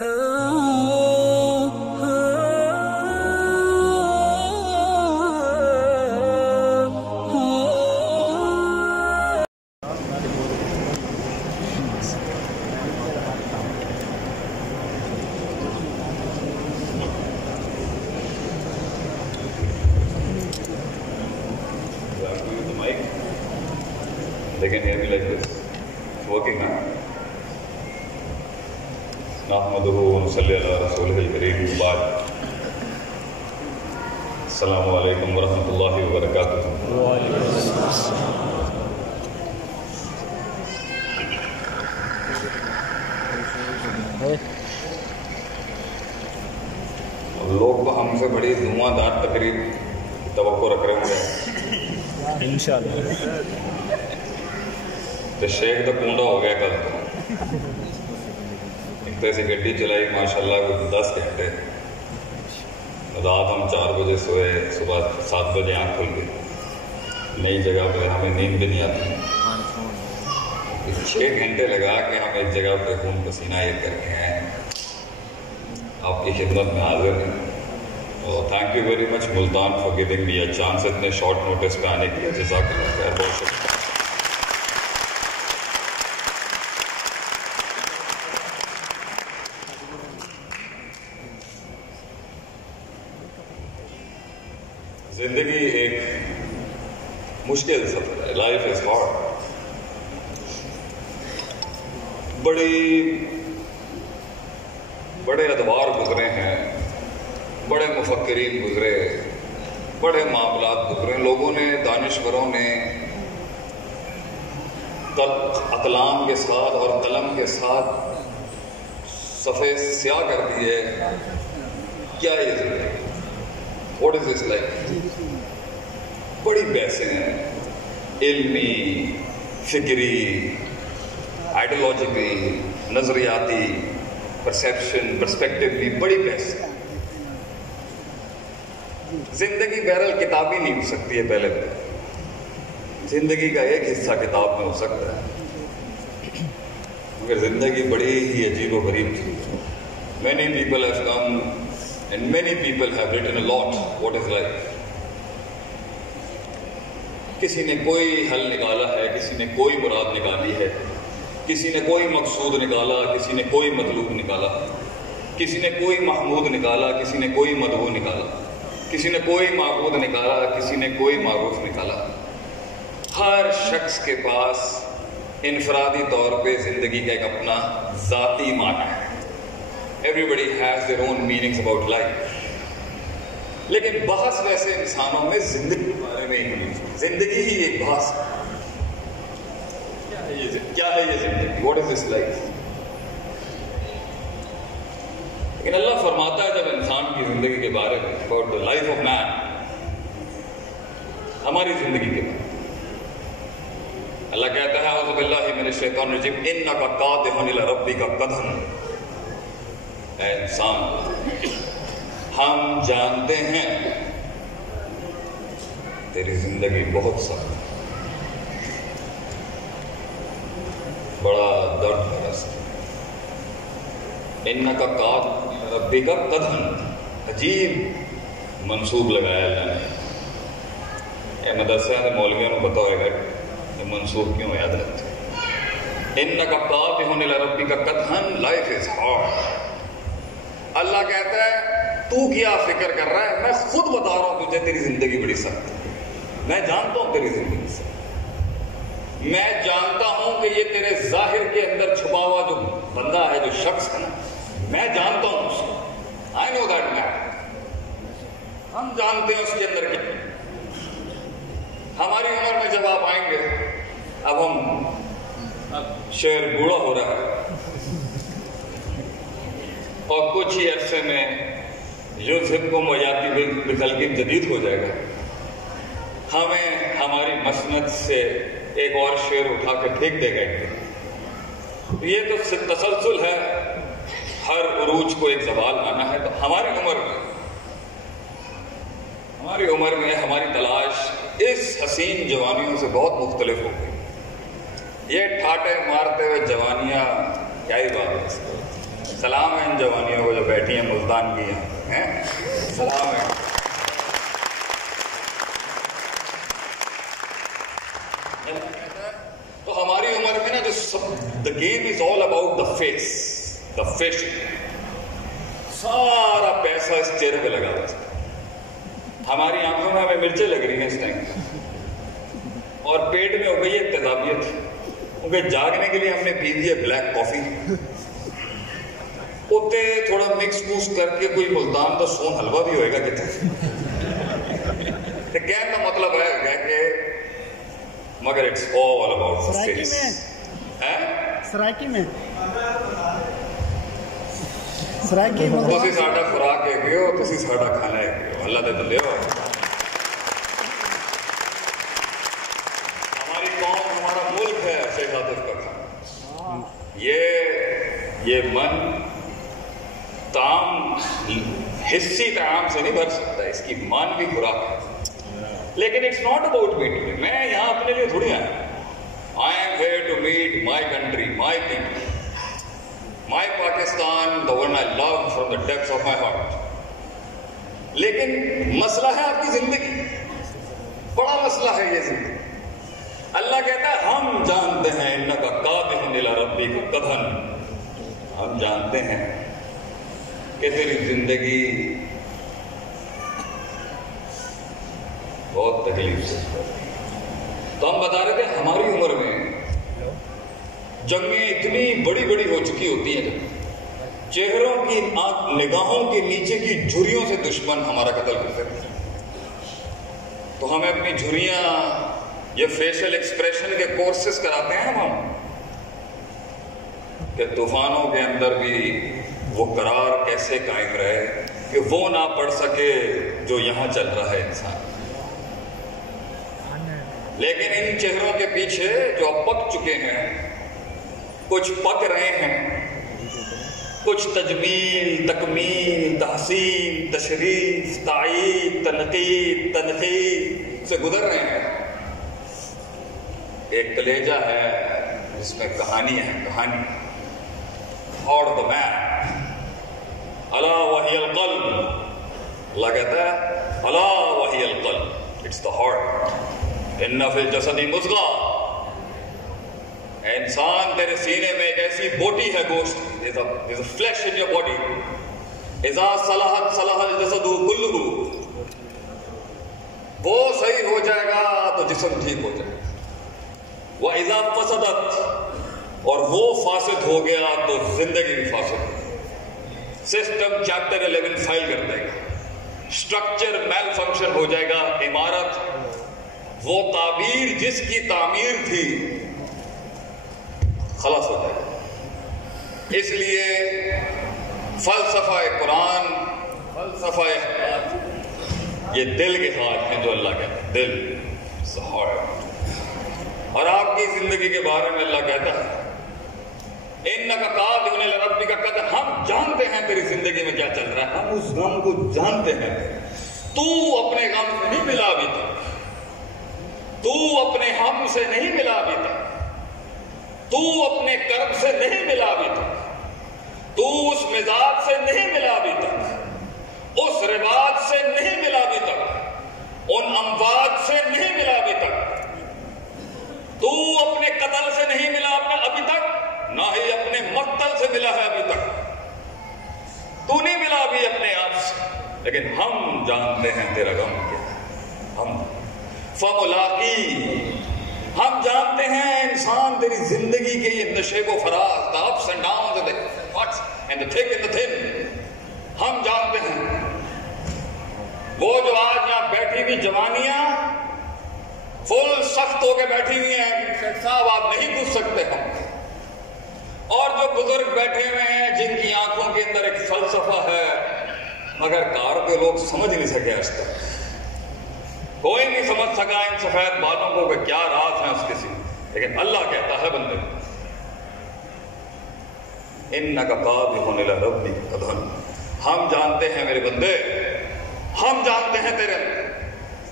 They can hear me like this. It's working, huh? نحمده ونصلي على رسوله الكريم وبعد. السلام علیکم ورحمۃ اللہ وبرکاتہ. لوگ تو ہم سے بڑی دھواں دار تقریب توقع رکھ رہے ہوں انشاءاللہ. تو شیخ تو کنڈا ہو گیا کل تو ایک تو ایسی گڈی چلائی ماشاءاللہ کوئی 10 گھنٹے. رات ہم 4 بجے سوئے, صبح 7 بجے آنکھ کھل گئی. نئی جگہ پہ ہمیں نیند بھی نہیں آتی. 6 گھنٹے لگا کے ہم ایک جگہ پہ خون پسینہ ایک کر کے ہیں آپ کی خدمت میں حاضر ہیں. Thank you very much Multan for giving me a chance اتنے شارٹ نوٹس پہ آنے کے لیے. جزاک اللہ خیر. بہت شکریہ. زندگی ایک مشکل سفر ہے. Life is hard. بڑے ادوار گزرے ہیں, بڑے مفکرین گزرے, بڑے معاملات گزرے. لوگوں نے, دانشوروں نے اقلام کے ساتھ اور قلم کے ساتھ صفحے سیاہ کر دیے. کیا یہ زندگی؟ What is this like? بڑی بحثیں ہیں, علمی, فکری, آئیڈیالوجیکلی, نظریاتی, پرسیپشن, پرسپیکٹیولی بڑی بحثیں. زندگی بہرحال کتابی نہیں ہو سکتی ہے. پہلے زندگی کا ایک حصہ کتاب میں ہو سکتا ہے, مگر زندگی بڑی ہی عجیب و غریب چیز ہے. Many people have come and many people have written a lot what is life. کسی نے کوئی حل نکالا ہے, کسی نے کوئی مراد نکالی ہے, کسی نے کوئی مقصود نکالا, کسی نے کوئی مطلوب نکالا, کسی نے کوئی محمود نکالا, کسی نے کوئی مدعو نکالا, کسی نے کوئی معبود نکالا, کسی نے کوئی معروف نکالا. ہر شخص کے پاس انفرادی طور پہ زندگی کا ایک اپنا ذاتی معنی ہے. Everybody has their own meanings about life. لیکن بحث ویسے انسانوں میں زندگی کے بارے میں ہی نہیں. زندگی ہی ایک بحث ہے. کیا ہے یہ زندگی؟ What is this life? لیکن اللہ فرماتا ہے جب انسان کی زندگی کے بارے میں, about the life of man, ہماری زندگی کے بارے میں اللہ کہتا ہے اعوذ باللہ من الشیطان الرجیم انک قادح الی ربک قدحا. اے انسان, ہم جانتے ہیں تیری زندگی بہت سخت ہے, بڑا درد ہے راستہ. انک قادح ربک قدحا, عجیب منصوب لگایا اللہ نے. اے مدرسہ نے مولویوں کو پتہ ہوئے گا یہ منصوب کیوں یاد رکھتے. انک قادح الی ربک قدحا, لائف از ہارڈ. اللہ کہتا ہے تو کیا فکر کر رہا ہے, میں خود بتا رہا ہوں تجھے تیری زندگی بڑی سخت ہے. میں جانتا ہوں تیری زندگی سخت. میں جانتا ہوں کہ یہ تیرے ظاہر کے اندر چھپا ہوا جو بندہ ہے, جو شخص ہے نا, میں جانتا ہوں اس کو. I know that man. ہم جانتے ہیں اس کے اندر کیا. ہماری عمر میں جب آپ آئیں گے, اب شعر بوڑھا ہو رہا ہے اور کچھ ہی عرصے میں یوسفکم ویاتی بخلق جدید ہو جائے گا. ہمیں ہماری مسند سے ایک اور شعر اٹھا کے پھینک دے گئے. یہ تو تسلسل ہے, ہر عروج کو ایک زوال آنا ہے. تو ہماری عمر میں ہماری تلاش اس حسین جوانیوں سے بہت مختلف ہو گئی. یہ ٹھاٹے مارتے ہوئے جوانیاں کیا ہی بات ہے. سلام ہے ان جوانیوں کو جو بیٹھی ہیں ملتان کی ہیں، سلام ہے. تو ہماری عمر میں نا جو the game is all about the face, the facial. سارا پیسہ اس چہرے پہ لگا ہوا ہے. ہماری آنکھوں میں ہمیں مرچیں لگ رہی ہیں اس ٹائم، اور پیٹ میں ہو گئی ہے تیزابیت، کیونکہ جاگنے کے لیے ہم نے پی دی ہے بلیک کافی. اتنے تھوڑا مکس موس کر کے کوئی ملتان تو سون حلوہ بھی ہوئے گا کتنے. کہنے کا مطلب ہے کہ مگر it's all about the face. Saraiki میں تسی ساڈا خوراک ہے ہو، تسی ساڈا کھانا ہے ہو، اللہ دے بندے ہو. ہماری قوم ہمارا ملک ہے شیخ عاطف کا کھانا. یہ من طعام حصی طعام سے نہیں بھر سکتا، اس کی مانوی خوراک ہے. لیکن it's not about me too. میں یہاں اپنے لیے تھوڑی آیا. I am here to meet my country, my people, my Pakistan, the one I love from the depths of my heart. لیکن مسئلہ ہے آپ کی زندگی، بڑا مسئلہ ہے یہ زندگی. اللہ کہتا ہے ہم جانتے ہیں انکا قادح الی ربک قدحا، ہم جانتے ہیں کہ تیری زندگی بہت تکلیف سے. تو ہم بتا رہے تھے ہماری عمر میں جنگیں اتنی بڑی بڑی ہو چکی ہوتی ہیں، چہروں کی نگاہوں کے نیچے کی جھریوں سے دشمن ہمارا قتل کرتے ہیں. تو ہمیں اپنی جھریاں، یہ فیشل ایکسپریشن کے کورسز کراتے ہیں ہم کہ طوفانوں کے اندر بھی وہ قرار کیسے قائم رہے کہ وہ نہ پڑ سکے جو یہاں چل رہا ہے انسان. لیکن ان چہروں کے پیچھے جو اب پک چکے ہیں، کچھ پک رہے ہیں، کچھ تجمیل، تکمیل، تحسین، تشریف، تائید، تنقید، تنقید سے گزر رہے ہیں. ایک کلیجہ ہے جس میں کہانی ہے، کہانی اور the man. الا وہی القلب. اللہ کہتا ہے الا وہی القلب، اٹس the heart. ان فی الجسد مضغہ، انسان تیرے سینے میں ایک ایسی بوٹی ہے گوشت، there's a flesh in your body. اذا صلحت صلح الجسد کلہ، وہ صحیح ہو جائے گا تو جسم ٹھیک ہو جائے گا. وَإِذَا فَسَدَتْ، اور وہ فاسد ہو گیا تو زندگی بھی فاسد ہو گئی. سسٹم چیپٹر 11 فائل کر دے گا، اسٹرکچر میل فنکشن ہو جائے گا. عمارت، وہ تعبیر جس کی تعمیر تھی، خلاص ہو جائے گا. اس لیے فلسفہ قرآن، فلسفہ حیات، یہ دل کے ہاتھ ہیں جو اللہ کہتا ہے. دل اور آپ کی زندگی کے بارے میں اللہ کہتا ہے انکا قادح الی ربک قدحا، ہم جانتے ہیں تیری زندگی میں کیا چل رہا ہے، ہم اس غم کو جانتے ہیں. تو اپنے غم سے نہیں ملا ابھی تک، تو اپنے ہم سے نہیں ملا ابھی تک، تو اپنے کرب سے نہیں ملا ابھی تک، تو اس مزاج سے نہیں ملا ابھی تک، اس رواج سے نہیں ملا ابھی تک، ان اموات سے نہیں ملا ابھی تک، تو اپنے قتل سے نہیں ملا ابھی تک، نہ ہی اپنے مقتل سے ملا ہے ابھی تک. تو نہیں ملا ابھی اپنے آپ سے، لیکن ہم جانتے ہیں تیرا غم کیا ہے. ہم فملاقی، ہم جانتے ہیں انسان تیری زندگی کے یہ نشے و فراز، the ups and downs and the what's and the thick and the thin، ہم جانتے ہیں. وہ جو آج یہاں بیٹھی ہوئی جوانیاں فل سخت ہو کے بیٹھی ہوئی ہیں، شیخ صاحب آپ نہیں پوچھ سکتے ہم. اور جو بزرگ بیٹھے ہوئے ہیں جن کی آنکھوں کے اندر ایک فلسفہ ہے، مگر کار پہ لوگ سمجھ نہیں سکے آج تک. کوئی نہیں سمجھ سکا ان سفید بالوں کو کہ کیا راز ہیں اس کے سینے. لیکن اللہ کہتا ہے بندے انکا قادح الی ربک قدحا، ہم جانتے ہیں میرے بندے، ہم جانتے ہیں تیرے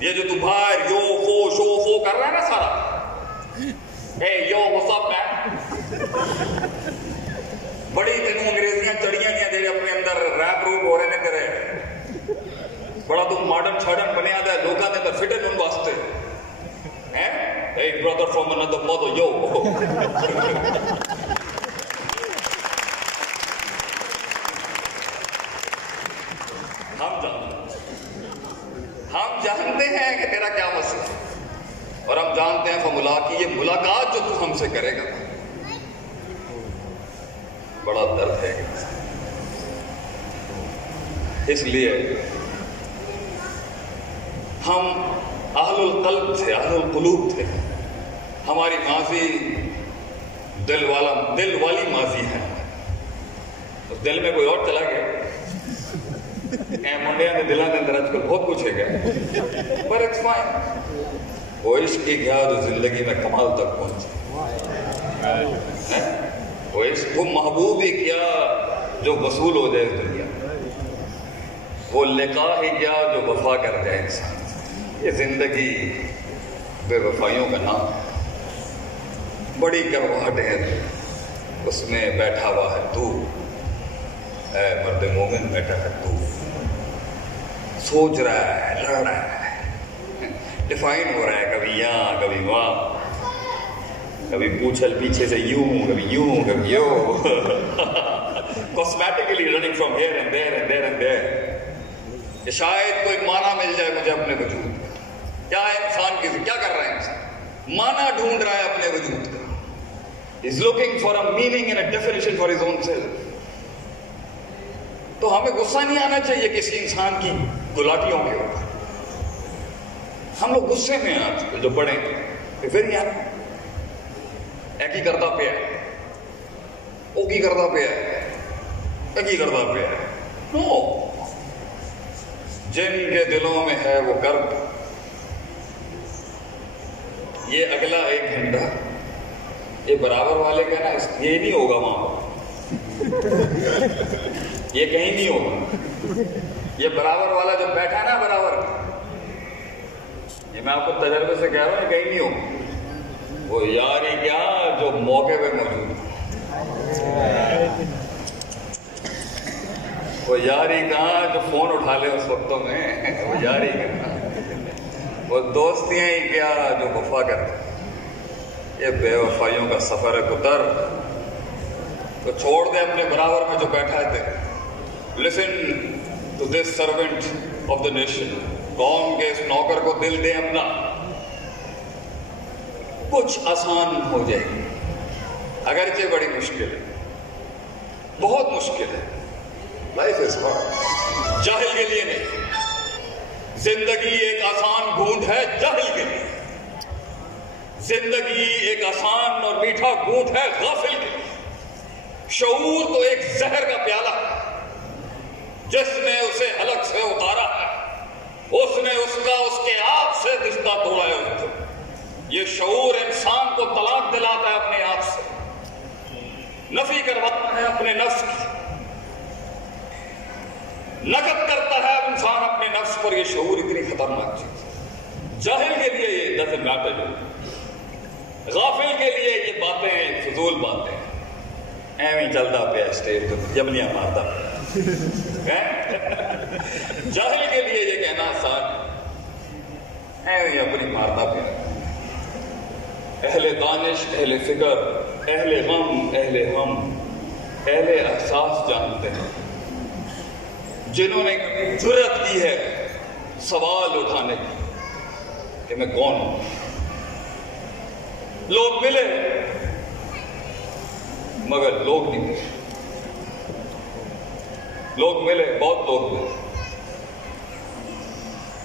یہ جو تو باہر یو فو شو فو کر رہا ہے نا سارا، اے یو واٹس اپ مین، بڑی تینوں انگریزیاں چڑی ماڈرن شاڈرن بنے آتا ہے لوگوں نے فٹن ان واسطے ایک برادر فرام another mother yo ہم جانتے ہیں کہ تیرا کیا مسئلہ ہے اور ہم جانتے ہیں فملا کی یہ ملاقات جو تو ہم سے کرے گا بڑا درد ہے اس لیے ہم اہل القلب تھے اہل القلوب تھے ہماری ماضی دل والی ماضی ہے اس دل میں کوئی اور چلا گیا منڈیا نے دلوں کے اندر آج کل بہت کچھ ہے گیا پر اٹس فائن وہ عشق ہی گیا جو زندگی میں کمال تک پہنچے وہ عشق وہ محبوب ہی کیا جو وصول ہو جائے اس دنیا وہ لقاء ہی کیا جو وفا کر جائے انسان یہ زندگی بے وفائیوں کا نام بڑی کرواہٹ ہے اس میں بیٹھا ہوا ہے تو اے مرد مومن بیٹھا ہے تو سوچ رہا ہے لڑ رہا ہے ڈیفائن ہو رہا ہے کبھی یہاں کبھی وہاں کبھی پوچھل پیچھے سے یوں کبھی یوں cosmetically running from here and there and there and there کہ شاید کوئی معنی مل جائے مجھے اپنے وجود کا کیا ہے انسان کیا کر رہا ہے انسان معنی ڈھونڈ رہا ہے اپنے وجود کا is looking for a meaning and a definition for his own self تو ہمیں غصہ نہیں آنا چاہیے کسی انسان کی گلاٹیوں کے اوپر ہم لوگ غصے میں آج جو پڑھیں پھر یار ایک ہی کرتا پیا ہے وہ کی کرتا پیا ہے ایک ہی کرتا پیا ہے نو جن کے دلوں میں ہے وہ کرب یہ اگلا 1 گھنٹہ یہ برابر والے کا نا یہ نہیں ہوگا وہاں یہ کہیں نہیں ہوگا یہ برابر والا جو بیٹھا نا برابر یہ میں آپ کو تجربے سے کہہ رہا ہوں کہیں نہیں ہوگا وہ یار ہی کیا جو موقع پہ موجود وہ یار ہی کہاں جو فون اٹھا لے اس وقتوں میں وہ یار ہی کہاں وہ دوستیاں ہی کیا جو وفا کرتے یہ بے وفائیوں کا سفر ہے پتر تو چھوڑ دے اپنے برابر میں جو بیٹھا تھے listen to this servant of the nation قوم کے اس نوکر کو دل دے اپنا کچھ آسان ہو جائے گی اگرچہ بڑی مشکل ہے بہت مشکل ہے لائف از ہارڈ جاہل کے لیے نہیں زندگی ایک آسان گونج ہے جاہل کے لیے زندگی ایک آسان اور میٹھا گونج ہے غافل کے لیے شعور تو ایک زہر کا پیالہ ہے جس نے اسے حلق سے اتارا ہے اس نے اس کے آپ سے رشتہ توڑا ہے یہ شعور انسان کو طلاق دلاتا ہے اپنے آپ سے نفی کرواتا ہے اپنے نفس کی نقد کرتا ہے انسان اپنے نفس پر یہ شعور اتنی خطرناک چیز جاہل کے لیے یہ doesn't matter غافل کے لیے یہ باتیں فضول باتیں ایویں چلتا پیا اسٹیج تو جبلیاں مارتا جاہل کے لیے یہ کہنا آسان ایویں اپنی مارتا پیا اہل دانش اہل فکر اہل غم اہل احساس جانتے ہیں جنہوں نے جرأت کی ہے سوال اٹھانے کی کہ میں کون ہوں لوگ ملے مگر لوگ نہیں ملے لوگ ملے بہت لوگ ملے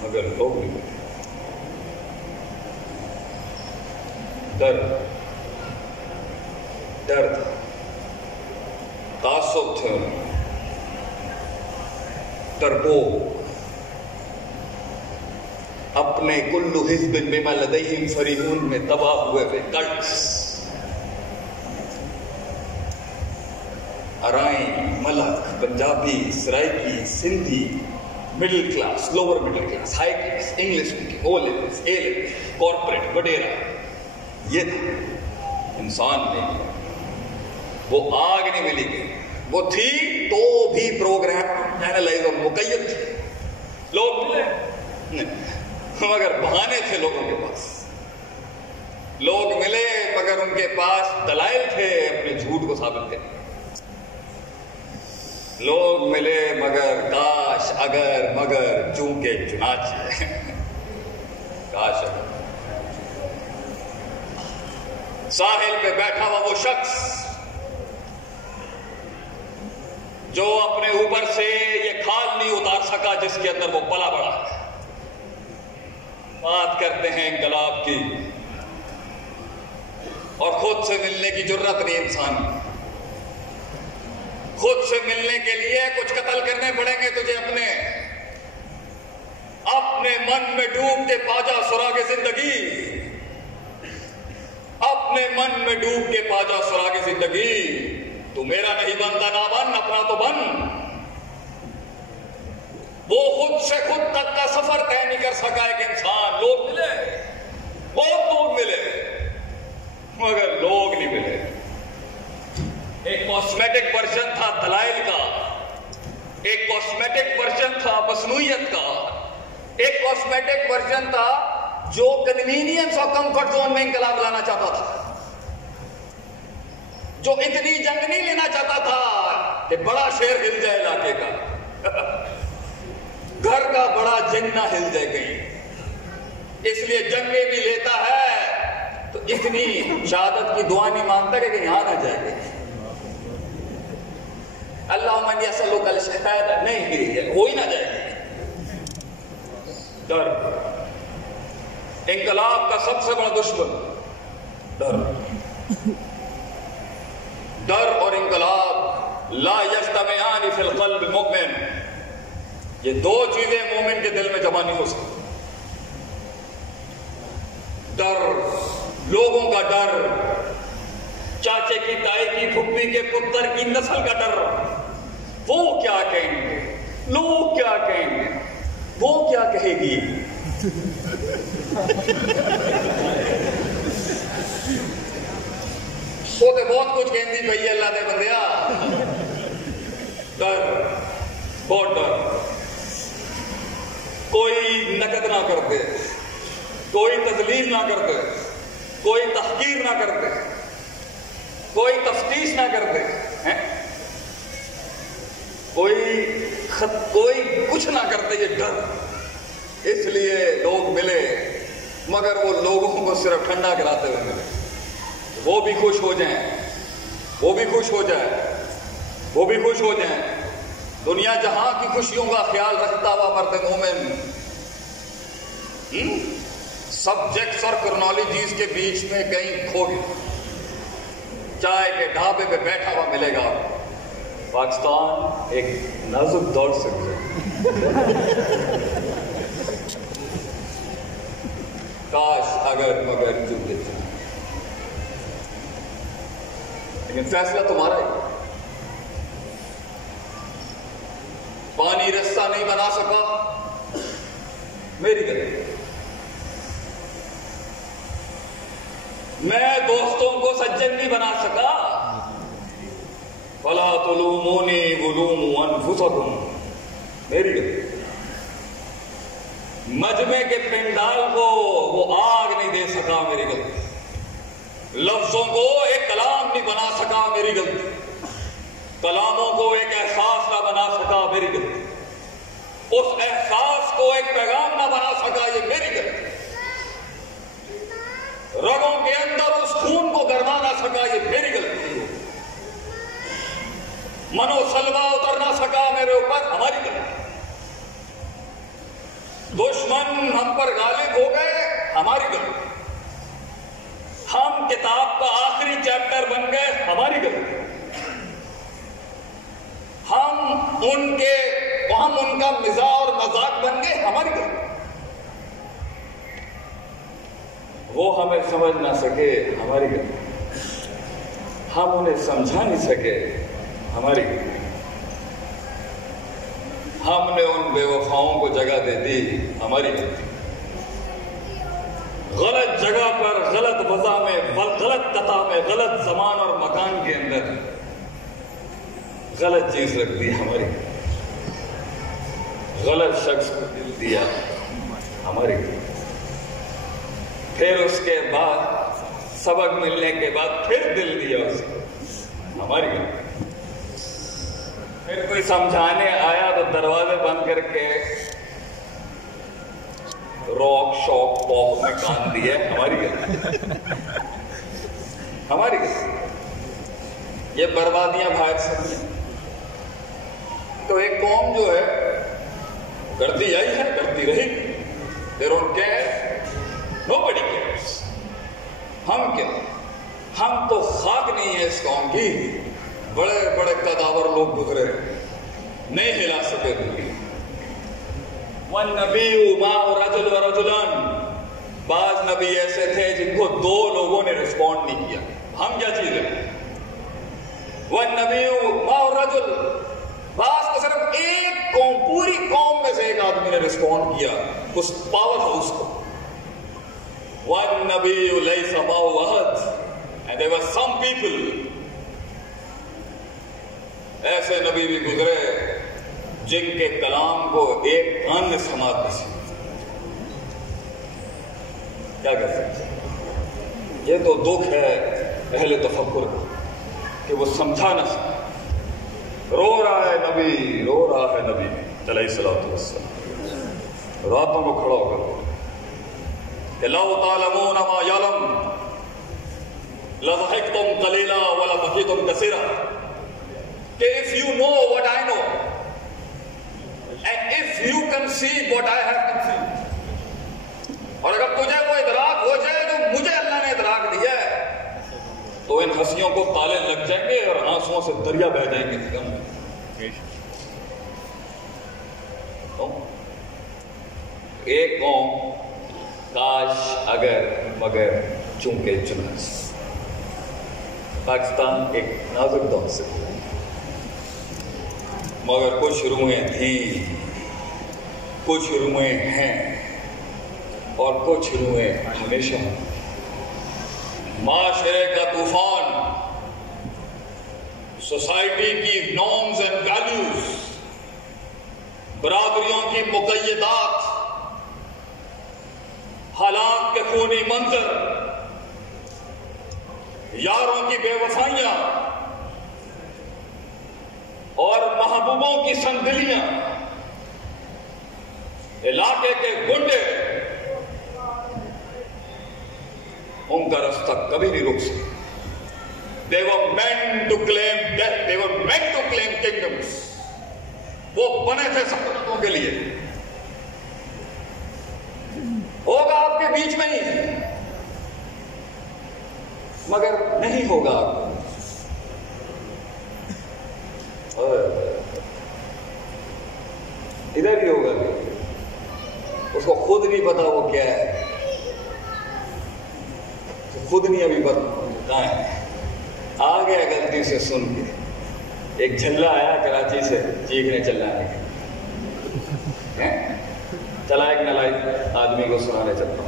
مگر لوگ نہیں ملے ڈر تھا تعصب تھے انہیں تربو اپنے کلو حزب بما لدیہم فریحون میں تباہ ہوئے ہوئے cults Arain Malik Punjabi Saraiki Sindhi middle class lower middle class high class English speaking O levels A levels corporate وغیرہ یہ تھا انسان نہیں وہ آگ نہیں ملی گئی وہ تھی تو بھی پروگرام چینلائز اور مقید تھے لوگ ملے مگر بہانے تھے لوگوں کے پاس. لوگ ملے مگر ان کے پاس دلائل تھے اپنے جھوٹ کو ثابت کرنے. لوگ ملے مگر کاش اگر مگر چونکہ چنانچہ. کاش اگر. ساحل پہ بیٹھا ہوا وہ شخص جو اپنے اوپر سے یہ کھال نہیں اتار سکا جس کے اندر وہ پلا بڑا ہے. بات کرتے ہیں انقلاب کی اور خود سے ملنے کی جرت نہیں انسان کی. خود سے ملنے کے لیے کچھ قتل کرنے پڑیں گے تجھے. اپنے من میں ڈوب کے پاجا سراغ زندگی. اپنے من میں ڈوب کے پاجا سراغ زندگی. تو میرا نہیں بنتا نہ بن اپنا تو بن. وہ خود سے خود تک کا سفر طے نہیں کر سکا ایک انسان. لوگ ملے, بہت لوگ ملے مگر لوگ نہیں ملے. ایک کاسمیٹک ورژن تھا دلائل کا, ایک کاسمیٹک ورژن تھا مصنوعیت کا, ایک کاسمیٹک ورژن تھا جو کنوینئنس اور کمفرٹ زون میں انقلاب لانا چاہتا تھا, جو اتنی جنگ نہیں لینا چاہتا تھا کہ بڑا شہر ہل جائے علاقے کا, گھر کا بڑا جنگ نہ ہل جائے کہیں. اس لیے جنگیں بھی لیتا ہے تو اتنی شہادت کی دعا نہیں مانگتا کہ کہیں آ نہ جائے. اللہم انی اسألک الشہادہ نہیں ہو ہی نہ جائے. ڈر انقلاب کا سب سے بڑا دشمن. ڈر. ڈر اور انقلاب لا یجتمعان فی القلب المؤمن. یہ دو چیزیں مومن کے دل میں جمع نہیں ہو سکتی. ڈر, لوگوں کا ڈر, چاچے کی تائی کی پھپھی کے پتر کی نسل کا ڈر. وہ کیا کہیں گے, لوگ کیا کہیں گے, وہ کیا کہے گی. وہ تو بہت کچھ کہندی پئی اللہ دے بندیا. ڈر, بہت ڈر. کوئی نقد نہ کرتے, کوئی تذلیل نہ کرتے, کوئی تحقیر نہ کرتے, کوئی تفتیش نہ کرتے, کوئی کچھ نہ کرتے. یہ ڈر. اس لیے لوگ ملے مگر وہ لوگوں کو صرف ٹھنڈا کراتے ہوئے ملے. وہ بھی خوش ہو جائیں, وہ بھی خوش ہو جائیں, وہ بھی خوش ہو جائیں. دنیا جہاں کی خوشیوں کا خیال رکھتا ہوا مرد مومن سبجیکٹس اور کرنالوجیز کے بیچ میں کہیں کھو گیا. چائے کے ڈھابے پہ بیٹھا ہوا ملے گا. پاکستان ایک نازک دور سے کاش اگر مگر چونکہ. لیکن فیصلہ تمہارا ہی. پانی رستہ نہیں بنا سکا میری غلطی. میں دوستوں کو سجن نہیں بنا سکا. فلا تلومونی ولوموا انفسکم میری غلطی. مجمع کے پنڈال کو وہ آگ نہیں دے سکا میری غلطی. لفظوں کو ایک کلام نہیں بنا سکا میری غلطی. کلاموں کو ایک احساس نہ بنا سکا میری غلطی. اس احساس کو ایک پیغام نہ بنا سکا یہ میری غلطی. رگوں کے اندر اس خون کو گرما نہ سکا یہ میری غلطی. منو سلوا اتر نہ سکا میرے اوپر ہماری غلطی. دشمن ہم پر غالب ہو گئے ہماری غلطی. ہم کتاب کا آخری چیپٹر بن گئے ہماری غلطی. ہم ان کا مزاح اور مذاق بن گئے ہماری غلطی. وہ ہمیں سمجھ نہ سکے ہماری غلطی. ہم انہیں سمجھا نہیں سکے ہماری غلطی. ہم نے ان بے وفاؤں کو جگہ دے دی ہماری غلطی. غلط جگہ پر غلط وضع میں غلط قطع میں غلط زمان اور مکان کے اندر غلط چیز رکھ دی ہماری. غلط شخص کو دل دیا ہماری پھر اس کے بعد سبق ملنے کے بعد پھر دل دیا اس کو، ہماری پھر کوئی سمجھانے آیا تو دروازے بند کر کے راک شاک پاپ میں کان دیا، ہماری یہ بربادیاں باہر سے۔ تو ایک قوم جو ہے کرتی آئی ہے، کرتی رہی گی، they don't care, nobody cares۔ ہم کیا، ہم تو خاک نہیں ہے اس قوم کی، بڑے بڑے قداور لوگ گزرے نہیں ہلا سکے دنیا۔ وَالنَّبِيُّ مَعَهُ رَجُلٌ وَرَجُلَانِ، بعض نبی ایسے تھے جن کو دو لوگوں نے رسپونڈ نہیں کیا۔ ہم کیا چیز ہے؟ وَالنَّبِيُّ مَعَهُ رَجُلٌ، بعض کو صرف ایک قوم، پوری قوم میں سے ایک آدمی نے رسپونڈ کیا اس پاور ہاؤس کو۔ وَالنَّبِيُّ لَيْسَ مَعَهُ أَحَدٌ، and there were some people، ایسے نبی بھی گزرے جن کے کلام کو ایک کان میں سماعت نہیں۔ کیا کہہ سکتے ہیں؟ یہ تو دکھ ہے اہل تفکر کا کہ وہ سمجھا نہ سکے۔ رو رہا ہے نبی، رو رہا ہے نبی علیہ الصلوۃ والسلام، راتوں کو کھڑا ہو کر کہ لو تعلمون ما یعلم لضحکتم قلیلا ولبکیتم کثیرا، کہ if you know what I know and if you conceive what I have conceived، اور اگر تجھے وہ ادراک ہو جائے جو مجھے اللہ نے ادراک دیا ہے تو ان ہنسیوں کو تالے لگ جائیں گے اور آنسوؤں سے دریا بہہ جائیں گے۔ ایک قوم کاش اگر مگر چونکہ چنانچہ۔ پاکستان ایک نازک دور سے مگر کچھ روحیں تھیں، کچھ روحیں ہیں اور کچھ روحیں ہمیشہ ہیں۔ معاشرے کا طوفان، سوسائٹی کی نارمز اینڈ ویلیوز، برادریوں کی مقیدات، حالات کے خونی منظر، یاروں کی بے وفائیاں اور محبوبوں کی سنگدلیاں، علاقے کے گنڈے، ان کا رستہ کبھی نہیں رک سکے۔ They were meant to claim death, they were meant to claim kingdoms۔ وہ بنے تھے سلطنتوں کے لیے۔ ہوگا آپ کے بیچ میں ہی مگر نہیں ہوگا آپ کو۔ ادھر ہی ہوگا، اس کو خود نہیں پتا وہ کیا ہے، خود نہیں ابھی کہاں ہے۔ آ گیا غلطی سے سن کے، ایک جھلا آیا کراچی سے چیخنے چلانے کے، چلا ایک نالائق آدمی کو سنانے چلتا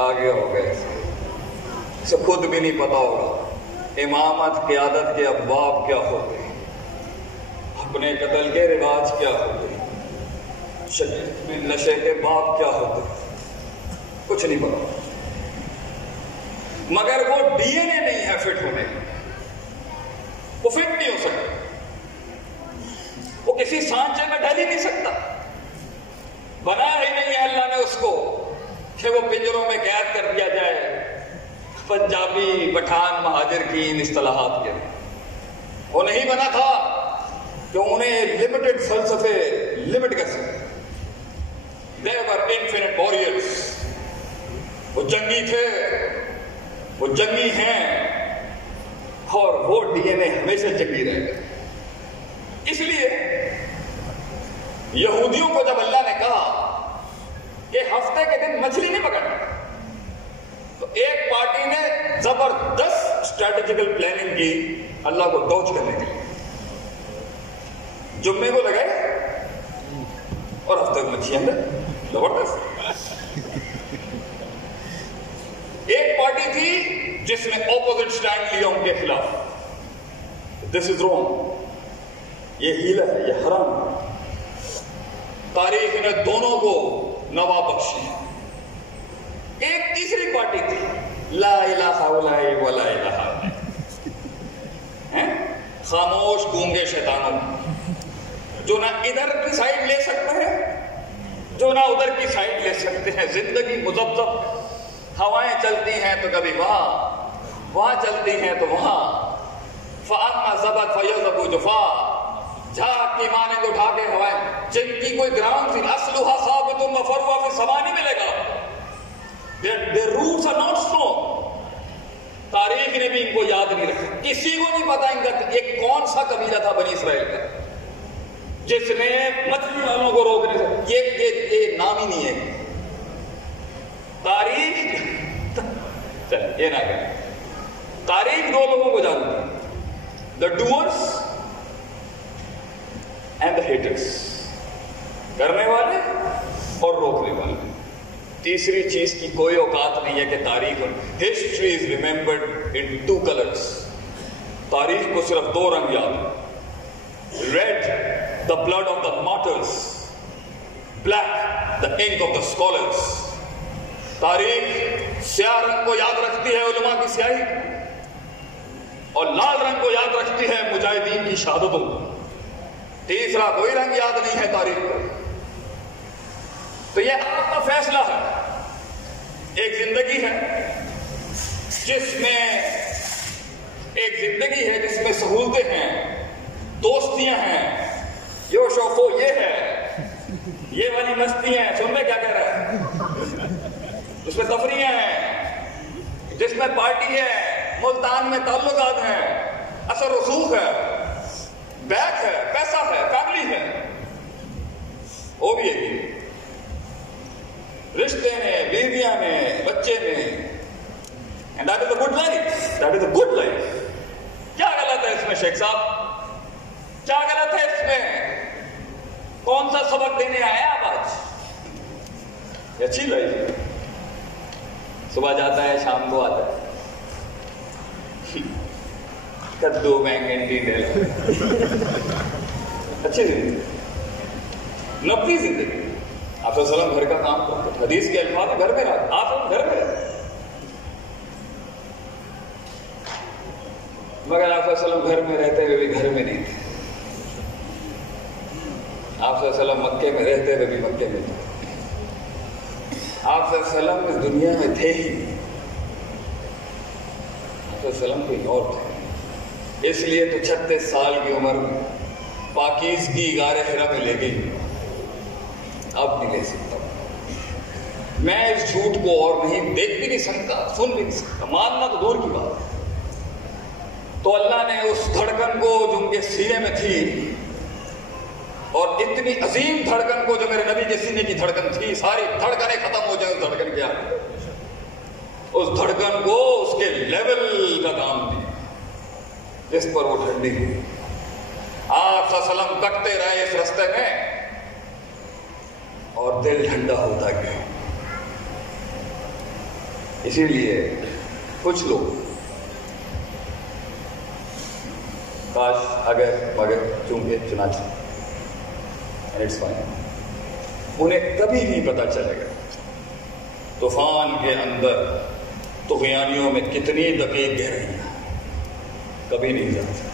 آگے ہو گئے، اسے خود بھی نہیں پتا ہوگا امامت قیادت کے ابواب کیا ہوتے ہیں، اپنے قتل کے رواج کیا ہوتے ہیں، شدید میں نشے کے باب کیا ہوتے ہیں، کچھ نہیں پتا۔ مگر وہ ڈی این اے نہیں ہے فٹ ہونے، وہ فٹ نہیں ہو سکتا، وہ کسی سانچے میں ڈھل ہی نہیں سکتا، بنایا ہی نہیں ہے اللہ نے اس کو کہ وہ پنجروں میں قید کر دیا جائے پنجابی پٹھان مہاجر کی ان اصطلاحات کے۔ وہ نہیں بنا تھا کہ انہیں لمیٹڈ فلسفے لمٹ کر سکتے۔ They were infinite warriors، وہ جنگی تھے، وہ جنگی ہیں، اور وہ ڈی این اے ہمیشہ جنگی رہے گا۔ اس لیے یہودیوں کو جب اللہ نے کہا کہ ہفتے کے دن مچھلی نہیں پکڑنا، تو ایک پارٹی نے زبردست اسٹریٹجیکل پلاننگ کی اللہ کو ڈوج کرنے کے لیے، جمعے کو لگائے اور ہفتے کو مچھلی اندر، زبردست۔ ایک پارٹی تھی جس نے اپوزٹ سٹینڈ لیا ان کے خلاف، دس از رانگ، یہ ہیلا ہے، یہ حرام ہے۔ تاریخ نے دونوں کو نوا بخشی. ایک تیسری پارٹی تھی لا الہ الا ولا الہ، خاموش گونگے شیطانوں جو نہ ادھر کی سائڈ لے سکتے ہیں جو نہ ادھر کی سائڈ لے سکتے ہیں. زندگی مذبذب، ہوائیں چلتی ہیں تو کبھی وہاں چلتی ہیں تو وہاں. فَأَمَّا زَبَتْ فَيَذَبُ جُفَاءً، جھاگ کی مانند اٹھا کے ہوائیں جن کی کوئی گراؤنڈ تھی. اصلها ثابت وفرعها فی السماء نہیں ملے گا. Their roots are not strong. تاریخ نے بھی ان کو یاد نہیں رکھا. کسی کو نہیں پتا ان کا ایک کون سا قبیلہ تھا بنی اسرائیل کا جس نے مچھلی والوں کو روکنے سے یہ نام ہی نہیں ہے. تاریخ چل یہ نہ کریں. تاریخ دو لوگوں کو جانتی ہے، the doers and the haters، کرنے والے اور روکنے والے. تیسری چیز کی کوئی اوقات نہیں ہے کہ تاریخ history is remembered in two colours. تاریخ کو صرف دو رنگ یاد ہے. Red the blood of the martyrs, black the ink of the scholars. تاریخ سیاہ رنگ کو یاد رکھتی ہے علماء کی سیاہی، اور لال رنگ کو یاد رکھتی ہے مجاہدین کی شہادتوں کو. تیسرا کوئی رنگ یاد نہیں ہے تاریخ کو. تو یہ آپ کا فیصلہ ہے. ایک زندگی ہے جس میں سہولتیں ہیں، دوستیاں ہیں، یو شوفو یہ ہے، یہ والی مستی ہیں، سن میں کیا کہہ رہا ہے، اس میں تفریحیں ہیں، جس میں پارٹی ہے، ملتان میں تعلقات ہیں، اثر رسوخ ہے، بیک ہے، پیسہ ہے، فیملی ہے، وہ بھی ایک رشتے میں، بیویاں میں، بچے میں. And that is a good life. That is a good life. کیا غلط ہے اس میں شیخ صاحب؟ کیا غلط ہے اس میں؟ کون سا سبق دینے آئے آپ آج؟ یہ اچھی لائف ہے. صبح جاتا ہے شام کو آتا ہے، کدو مینگنٹی ڈیل، اچھی زندگی، نبی زندگی. آپ صلی اللہ علیہ وسلم گھر کا کام کرتے، حدیث کے الفاظ گھر میں رہتے، آپ گھر میں رہتے. مگر آپ صلی اللہ علیہ وسلم گھر میں رہتے ہوئے بھی گھر میں نہیں تھے. آپ صلی اللہ علیہ وسلم مکے میں رہتے ہوئے بھی مکے میں تھے. آپ صلی اللہ علیہ وسلم اس دنیا میں تھے ہی. آپ صلی اللہ علیہ وسلم کوئی اور تھے. اس لیے تو 36 سال کی عمر میں پاکیزگی غار حرا میں لے گئی. اب نہیں لے سکتا میں اس جھوٹ کو، اور نہیں دیکھ بھی نہیں سکتا، سن بھی نہیں سکتا، ماننا تو دور کی بات. تو اللہ نے اس دھڑکن کو جو ان کے سینے میں تھی، اور اتنی عظیم دھڑکن کو جو میرے نبی کے سینے کی دھڑکن تھی، ساری دھڑکنیں ختم ہو جائیں، اس دھڑکن کیا، اس دھڑکن کو اس کے لیول کا کام دیا جس پر وہ ٹھنڈی ہوئی. آپ صلی اللہ علیہ وسلم کٹتے رہے اس راستے میں اور دل ٹھنڈا ہوتا گیا. اسی لیے کچھ لوگ کاش اگر مگر چونکہ چنانچہ اٹس فائن، انہیں کبھی نہیں پتا چلے گا طوفان کے اندر طغیانیوں میں کتنی دقیق گہرائیاں، کبھی نہیں جانتے.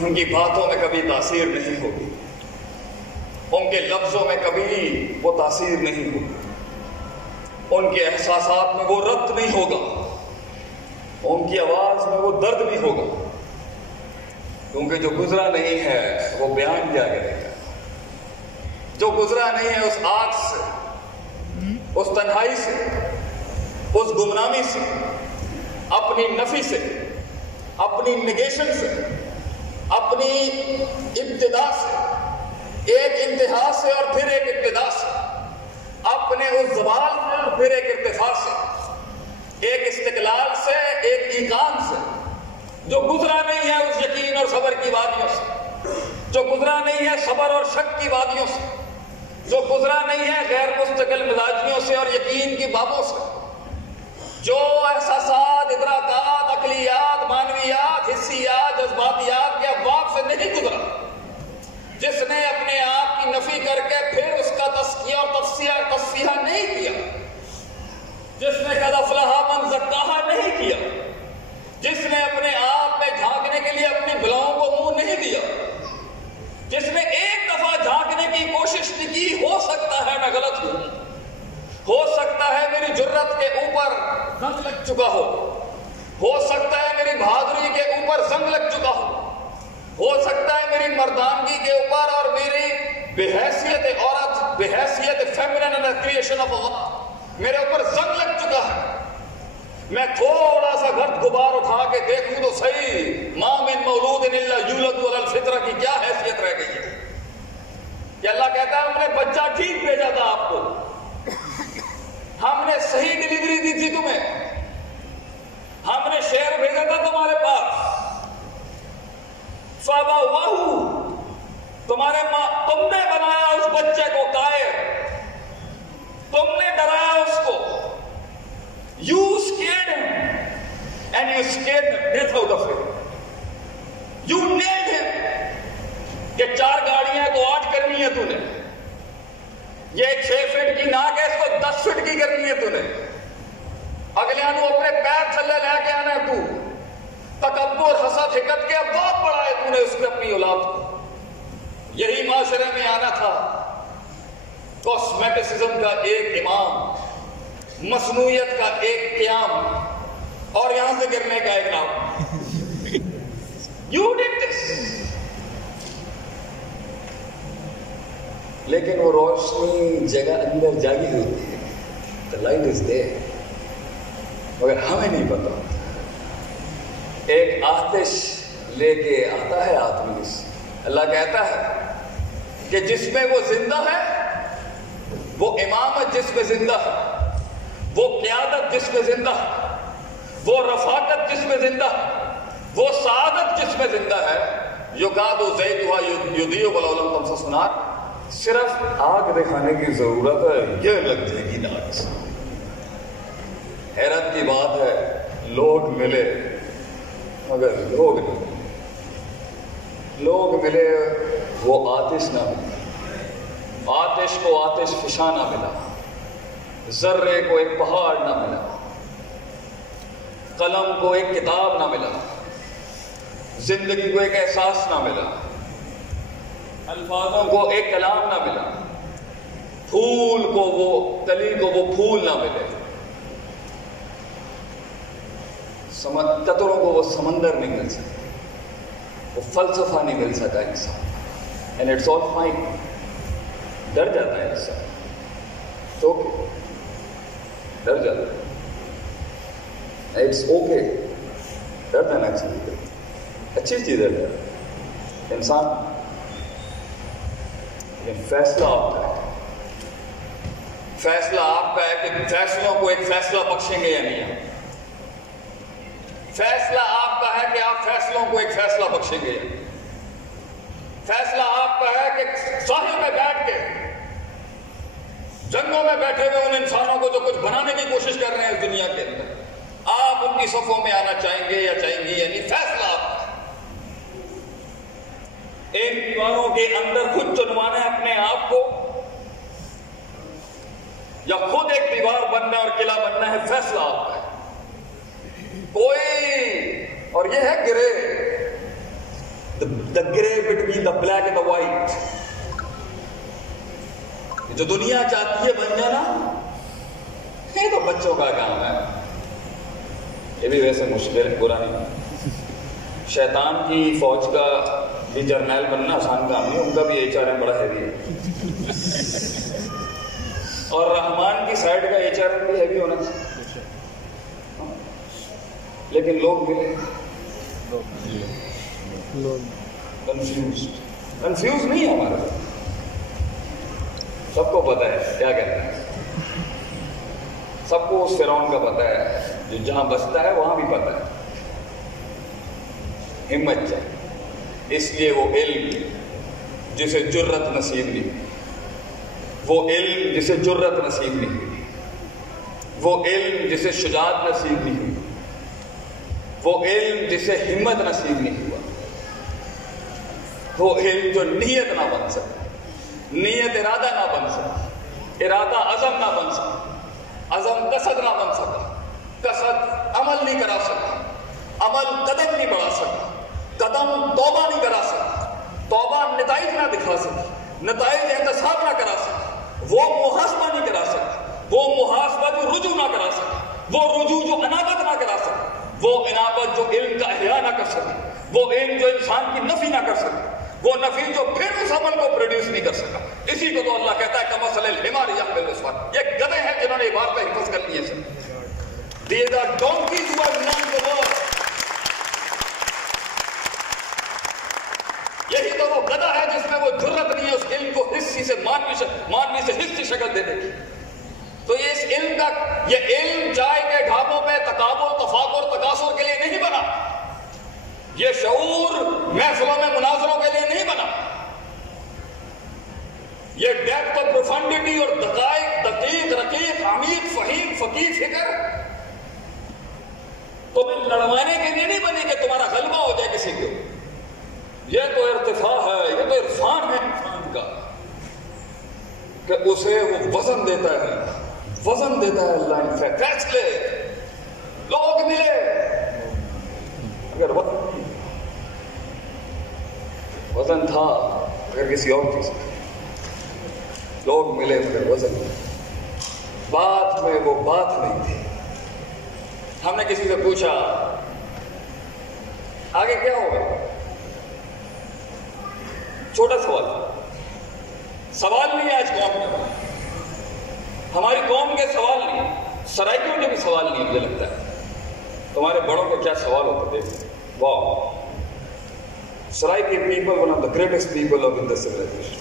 ان کی باتوں میں کبھی تاثیر نہیں ہوگی، ان کے لفظوں میں کبھی وہ تاثیر نہیں ہوگی، ان کے احساسات میں وہ ربط نہیں ہوگا، ان کی آواز میں وہ درد نہیں ہوگا. کیونکہ جو گزرا نہیں ہے وہ بیان کیا کرے گا. جو گزرا نہیں ہے اس آگ سے، اس تنہائی سے، اس گمنامی سے، اپنی نفی سے، اپنی نگیشن سے، اپنی ابتدا سے، ایک انتہا سے اور پھر ایک ابتدا سے، اپنے اس زوال سے اور پھر ایک ارتفاع سے، ایک استقلال سے، ایک ایقان سے. جو گزرا نہیں ہے اس یقین اور صبر کی وادیوں سے، جو گزرا نہیں ہے صبر اور شک کی وادیوں سے، جو گزرا نہیں ہے غیر مستقل مزاجیوں سے اور یقین کی بابوں سے، جو احساسات، ادراکات، عقلیات، معنویات، حسیات، جذباتیات کے ابواب سے نہیں گزرا، جس نے اپنے آپ کی نفی کر کے پھر من زکاہا نہیں کیا، جس نے اپنے آپ میں جھانکنے کے لیے اپنی بلاؤں کو منہ نہیں دیا، جس نے ایک دفعہ جھانکنے کی کوشش نہیں کی، ہو سکتا ہے میں غلط ہوں، ہو سکتا ہے میری جرت کے اوپر زنگ لگ چکا ہو سکتا ہے میری بہادری کے اوپر زنگ لگ چکا ہو سکتا ہے میری مردانگی کے اوپر اور میری بحیثیت عورت، بحیثیت فیمنن کریشن آف اللہ میرے اوپر زنگ لگ چکا ہے۔ میں تھوڑا سا گرد غبار اٹھا کے دیکھوں تو صحیح، ما من مولود الا یولد علی الفطرہ کی کیا حیثیت رہ گئی ہے کہ اللہ کہتا ہے ہم نے بچہ ٹھیک بھیجا تھا آپ کو، ہم نے صحیح ڈلیوری دی تھی تمہیں، ہم نے شیر بھیجا تھا تمہارے پاس، فَبَوَّهُ تمہارے ماں، تم نے بنایا اس بچے کو قائر، تم نے ڈرایا اس کو، you scared him and you scared the death out of him, you nailed him کہ 4 گاڑیاں تو 8 کرنی ہے تو نے، یہ 6 فٹ کی ناک ہے اس کو 10 فٹ کی کرنی ہے تو نے، اگلے انو اپنے پیر تھلے لے کے آنا ہے تو، تکبر حسد حقد کے بہت بڑا ہے تو نے اس کے اپنی اولاد کو، یہی معاشرے میں آنا تھا، کاسمیٹسزم کا ایک امام، مصنوعیت کا ایک قیام، اور یہاں سے گرنے کا ایک نام، you did this، لیکن وہ روشنی جگہ اندر جاگی ہوتی ہے، the light is there، مگر ہمیں نہیں پتا۔ ایک آتش لے کے آتا ہے آدمی، اللہ کہتا ہے کہ جس میں وہ زندہ ہے، وہ امامت جس میں زندہ ہے، وہ قیادت جس میں زندہ ہے، وہ رفاقت جس میں زندہ ہے، وہ سعادت جس میں زندہ ہے، یکاد زیتها یضیء ولو لم تمسسہ نار، صرف آگ دکھانے کی ضرورت ہے، یہ لگ جائے گی نار۔ حیرت کی بات ہے لوگ ملے مگر لوگ نہیں، لوگ ملے وہ آتش نہ ملی، آتش کو آتش فشاں نہ ملا، ذرے کو ایک پہاڑ نہ ملا، قلم کو ایک کتاب نہ ملا، زندگی کو ایک احساس نہ ملا، الفاظوں کو ایک کلام نہ ملا، پھول کو وہ کلی کو وہ پھول نہ ملے، قطروں کو وہ سمندر نہیں مل سکتا، وہ فلسفہ نہیں مل سکا انسان، اینڈ اٹس آل فائن۔ ڈر جاتا ہے انسان، اوکے، ڈر جاتا ہے، اٹس اوکے، ڈر جانا چاہیے، اچھی چیز ہے ڈر انسان، لیکن فیصلہ آپ کا ہے، فیصلہ آپ کا ہے کہ فیصلوں کو ایک فیصلہ بخشیں گے یا نہیں، فیصلہ آپ کا ہے کہ آپ فیصلوں کو ایک فیصلہ بخشیں گے، فیصلہ آپ کا ہے کہ ساحل میں بیٹھ کے جنگوں میں بیٹھے ہوئے ان انسانوں کو جو کچھ بنانے کی کوشش کر رہے ہیں اس دنیا کے اندر، آپ ان کی صفوں میں آنا چاہیں گے یا چاہیں گی، یعنی فیصلہ آپ کا ہے۔ ایک دیواروں کے اندر خود چنوانا ہے اپنے آپ کو، یا خود ایک دیوار بننا اور قلعہ بننا ہے، فیصلہ آپ کا ہے۔ کوئی، اور یہ ہے گرے، the gray between the black and the white، جو دنیا چاہتی ہے بن جانا، یہ تو بچوں کا کام ہے، یہ بھی ویسے مشکل برا نہیں، شیطان کی فوج کا بھی جرنیل بننا آسان کام نہیں، ان کا بھی HRM بڑا ہیوی ہے، اور رحمان کی سائڈ کا HRM بھی ہیوی ہونا چاہیے، لیکن لوگ ملے کنفیوز نہیں ہے ہمارا، سب کو پتا ہے کیا کہتے ہیں، سب کو اس فرعون کا پتا ہے، جو جہاں بستا ہے وہاں بھی پتا ہے، ہمت چاہیے، اس لیے وہ علم جسے جرت نصیب نہیں، وہ علم جسے جرت نصیب نہیں، وہ علم جسے شجاعت نصیب نہیں ہوئی، وہ علم جسے ہمت نصیب نہیں ہوا، وہ علم جو نیت نہ بن سکتا، نیت ارادہ نہ بن سکا، ارادہ عزم نہ بن سکا، عزم قصد نہ بن سکا، کثرت عمل نہیں کرا سکتا، عمل قدم نہیں بڑھا سکتا، قدم توبہ نہیں کرا سکتا، توبہ نتائج نہ دکھا سکتی، نتائج احتساب نہ کرا سکتا، وہ محاسبہ نہیں کرا سکتا، وہ محاسبہ جو رجوع نہ کرا سکتا، وہ رجوع جو انابت نہ کرا سکتا، وہ انابت جو علم کا احیاء نہ کر سکے، وہ علم جو انسان کی نفی نہ کر سکے، وہ نفی جو پھر اس عمل کو پروڈیوس نہیں کر سکا. اسی کو تو اللہ کہتا ہے کمثل الحمار یحمل اسفارا. یہ گدھے ہیں جنہوں نے یہ باتیں حفظ کر لی ہیں سر. These are donkeys who have known the word. یہی تو وہ گدھا ہے جس میں وہ جرت نہیں ہے اس علم کو حصی سے مانوی سے حصی شکل دینے کی. تو یہ اس علم کا یہ علم چائے کے ڈھابوں پہ تقابل تفاخر تکاثر کے لیے نہیں بنا. یہ شعور محفلوں میں مناظروں کے لیے نہیں بنا. یہ ڈیپتھ اور پروفنڈیٹی اور دقیق رقیق عمیق فہیم فقیر فکر تمہیں لڑوانے کے لیے نہیں بنی کہ تمہارا غلبہ ہو جائے کسی کو. یہ تو ارتفاع ہے، یہ تو عرفان ہے انسان کا کہ اسے وہ وزن دیتا ہے اللہ نے. فیصلے لوگ ملے اگر وزن تھا، اگر کسی اور چیز لوگ ملے مگر وزن بات میں وہ بات نہیں تھی. ہم نے کسی سے پوچھا آگے کیا ہوگا، چھوٹا سوال نہیں ہے آج قوم میں، ہماری قوم کے سوال نہیں، سرائکیوں کے بھی سوال نہیں. مجھے لگتا ہے تمہارے بڑوں کو کیا سوال ہوتا تھے. Wow, Saraiki people one of the greatest people of in the civilization.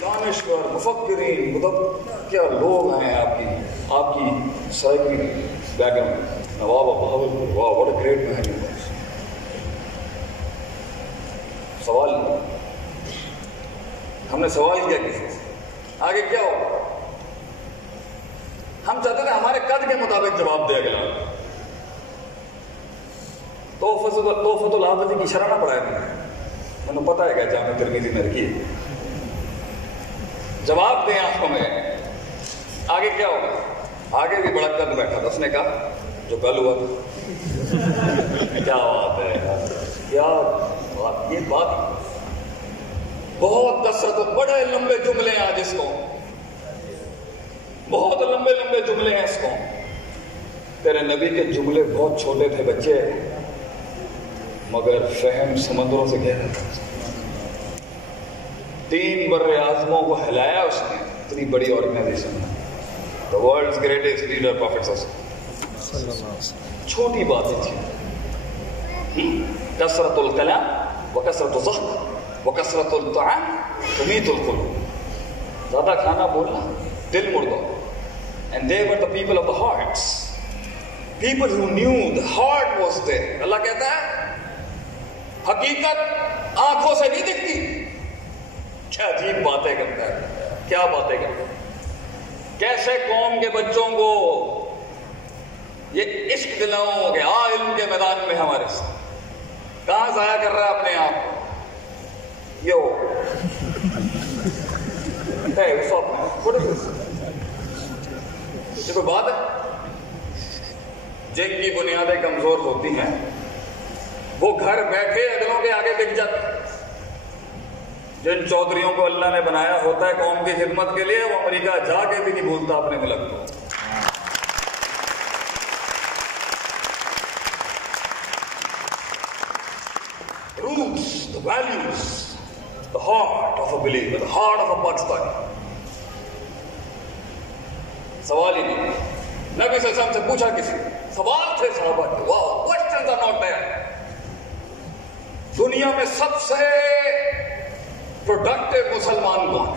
دانشور مفکرین کیا لوگ ہیں آپ کی سرائکی بیک گراؤنڈ. نواب بہاولپور، واہ واٹ اے گریٹ مین. سوال ہم نے سوال کیا کسی سے آگے کیا ہوگا. ہم چاہتے تھے ہمارے قد کے مطابق جواب دے اگلا. توفت الحافظی کی شرح نہ پڑھایا میں نے پتا ہے کہ جامع ترمذی میں رکھی ہے. جواب دیں آنکھوں میں آگے کیا ہوگا. آگے بھی بڑا قد بیٹھا تھا، اس نے کہا جو کل ہوا تھا. کیا بات ہے، کیا بات. یہ بات بہت کثرت و بڑے لمبے جملے ہیں آج اس کو، بہت لمبے جملے ہیں اس کو. تیرے نبی کے جملے بہت چھوٹے تھے بچے، مگر فہم سمندروں سے گہرا تھا. 3 بر اعظموں کو ہلایا اس نے. اتنی بڑی organization, the world's greatest leader prophet صلی اللہ علیہ وسلم. چھوٹی باتیں تھیں. کثرت الکلام وکثرت الضحک وکثرت الطعام تمیت القلوب. زیادہ کھانا بولنا دل مردہ. And they were the people of the hearts, people who knew the heart was there. اللہ کہتا ہے حقیقت آنکھوں سے نہیں دکھتی. کیا عجیب باتیں کرتا ہے، کیا باتیں کرتا ہے. کیسے قوم کے بچوں کو یہ عشق دلاؤں کہ علم کے میدان میں ہمارے ساتھ کہاں ضائع کر رہا ہے اپنے آپ کو. یہ کوئی بات ہے. جن کی بنیادیں کمزور ہوتی ہیں وہ گھر بیٹھے اگلوں کے آگے بک جاتے ہیں. جن چودھریوں کو اللہ نے بنایا ہوتا ہے قوم کی خدمت کے لیے، وہ امریکہ جا کے بھی نہیں بھولتا اپنے ملک کو. Roots, the values, the heart of a believer, the heart of a Pakistani. سوال ہی نہیں. نبی صلی اللہ علیہ وسلم سے پوچھا کسی، سوال تھے صحابہ کے. واو، questions are not there. دنیا میں سب سے پروڈکٹیو مسلمان کون ہے؟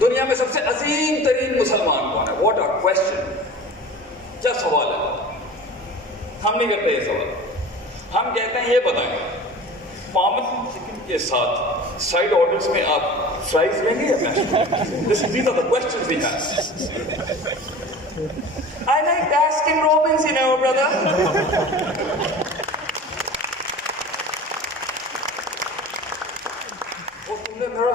دنیا میں سب سے عظیم ترین مسلمان کون ہے؟ What are question. کیا سوال ہے؟ ہم نہیں کرتے یہ سوال. ہم کہتے ہیں یہ بتائیں پامن چکن کے ساتھ سائڈ آرڈرز میں آپ فرائز لیں گے یا These are the questions we have. I like Baskin Robbins, you know, brother. تم نے میرا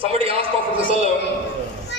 Somebody asked Prophet ﷺ,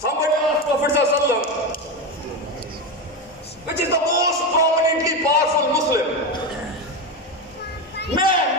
Somebody asked Prophet ﷺ, which is the most prominently powerful Muslim?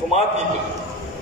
for my people.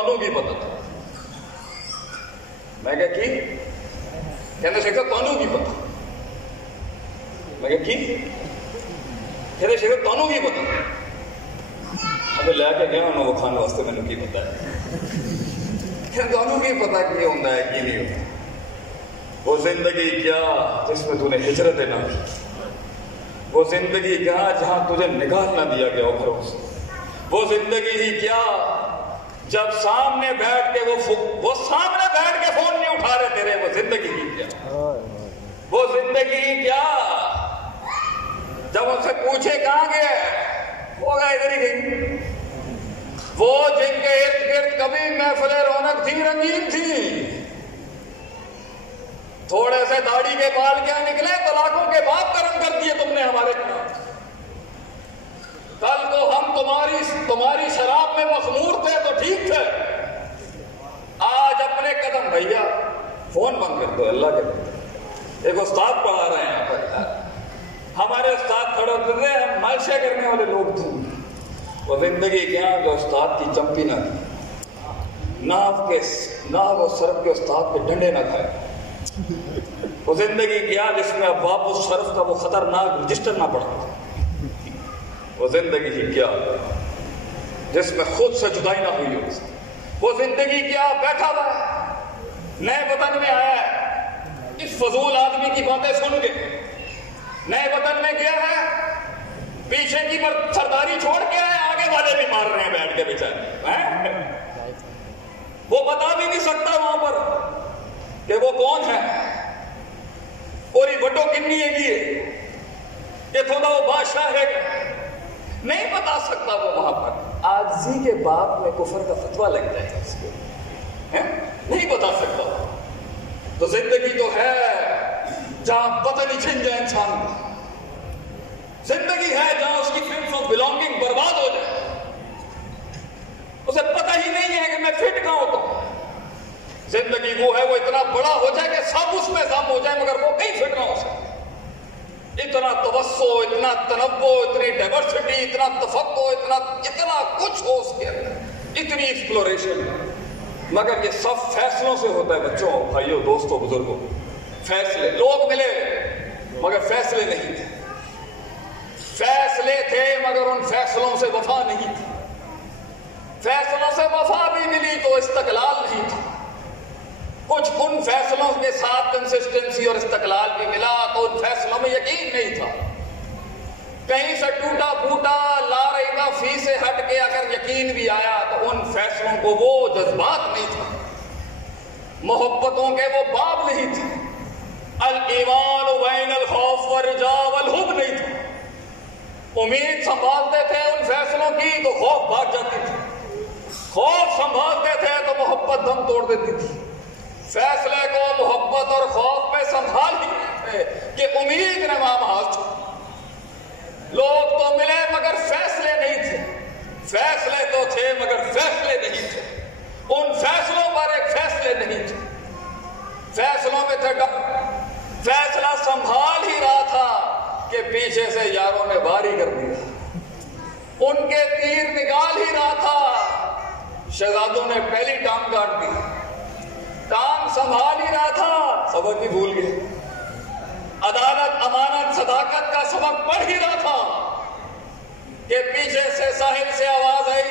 تانوں بھی پتا تھا. میں کہا کی کہندے شیخ صاحب تانوں بھی پتا. میں کہا کی کہندے شیخ صاحب تانوں بھی پتا. ابھی لے کے گیا انہوں وہ کھانے واسطے میں نے کی پتا ہے. کہندے تانوں بھی پتا کی ہوتا ہے کی نہیں ہوتا. وہ زندگی کیا جس میں تو نے ہجرت نہ کی. وہ زندگی کیا جہاں تجھے نکال نہ دیا گیا گھروں سے. وہ زندگی ہی کیا جب سامنے بیٹھ کے وہ سامنے بیٹھ کے فون نہیں اٹھا رہے تیرے. وہ زندگی ہی کیا. وہ زندگی ہی کیا جب ان سے پوچھے کہاں گیا وہ گئے ادھر ہی گئی. وہ جن کے ارد گرد کبھی محفل رونق تھی رنگین تھی. تھوڑے سے داڑھی کے بال کیا نکلے تو لاکھوں کے باپ کرم کر دیے تم نے ہمارے خلاف. کل کو ہم تمہاری شراب میں مخمور تھے تو ٹھیک تھے. آج اپنے قدم بھیا فون بند کر دو اللہ کے لیے. ایک استاد پڑھا رہے ہیں یہاں پر. ہمارے استاد کھڑے ہوتے تھے ہم مالشے کرنے والے لوگ تھے. وہ زندگی کیا جو استاد کی چمپی نہ کی نہ وہ سرف کے استاد پہ ڈنڈے نہ کھائے. وہ زندگی کیا جس میں ابواب الشرف کا وہ خطرناک رجسٹر نہ پڑا. وہ زندگی ہی کیا جس میں خود سے جدائی نہ ہوئی ہو. وہ زندگی کیا بیٹھا ہوا ہے نئے وطن میں آیا ہے اس فضول آدمی کی باتیں سن کے. نئے وطن میں گیا ہے پیچھے کی سرداری چھوڑ کے آئے آگے والے بھی مار رہے ہیں بیٹھ کے بیچارے. وہ بتا بھی نہیں سکتا وہاں پر کہ وہ کون ہے اور یہ بٹو کنی ہے یہ تھوڑا وہ بادشاہ ہے نہیں بتا سکتا وہ وہاں پر. عاجزی کے باپ میں کفر کا فتویٰ لگ جائے گا اس کو نہیں بتا سکتا. تو زندگی تو ہے جہاں پتہ نہیں چھن جائے انسان کا. زندگی ہے جہاں اس کی فٹ آف بلانگنگ برباد ہو جائے. اسے پتہ ہی نہیں ہے کہ میں فٹ کہاں ہوتا ہوں. زندگی وہ ہے وہ اتنا بڑا ہو جائے کہ سب اس میں ضم ہو جائے مگر وہ کہیں فٹ نہ ہو سکے. اتنا توسع اتنا تنوع اتنی ڈائیورسٹی اتنا تفقع اتنا کچھ ہو اس کے اندر اتنی ایکسپلوریشن. مگر یہ سب فیصلوں سے ہوتا ہے بچوں بھائیوں دوستوں بزرگوں. فیصلے لوگ ملے مگر فیصلے نہیں تھے. فیصلے تھے مگر ان فیصلوں سے وفا نہیں تھی. فیصلوں سے وفا بھی ملی تو استقلال نہیں تھا. کچھ ان فیصلوں کے ساتھ کنسسٹنسی اور استقلال بھی ملا تو ان فیصلوں میں یقین نہیں تھا. کہیں سے ٹوٹا پھوٹا لا ریبہ فی سے ہٹ کے اگر یقین بھی آیا تو ان فیصلوں کو وہ جذبات نہیں تھا. محبتوں کے وہ باب نہیں تھے. الایمان بین الخوف والرجاء والحب نہیں تھا. امید سنبھالتے تھے ان فیصلوں کی تو خوف بھاگ جاتی تھی. خوف سنبھالتے تھے تو محبت دم توڑ دیتی تھی. فیصلے کو محبت اور خوف پہ سنبھال ہی کہ امید نے مامحاذ چھوڑ. لوگ تو ملے مگر فیصلے نہیں تھے. فیصلے تو تھے مگر فیصلے نہیں تھے. ان فیصلوں پر ایک فیصلے نہیں تھے. فیصلوں میں تھے ڈر. فیصلہ سنبھال ہی رہا تھا کہ پیچھے سے یاروں نے واری کر دیا. ان کے تیر نکال ہی رہا تھا شہزادوں نے پہلی ٹانگ کاٹ دی. ٹانگ سنبھال ہی رہا تھا سبق بھی بھول گئے. عدالت امانت صداقت کا سبق پڑھ ہی رہا تھا کہ پیچھے سے ساحل سے آواز آئی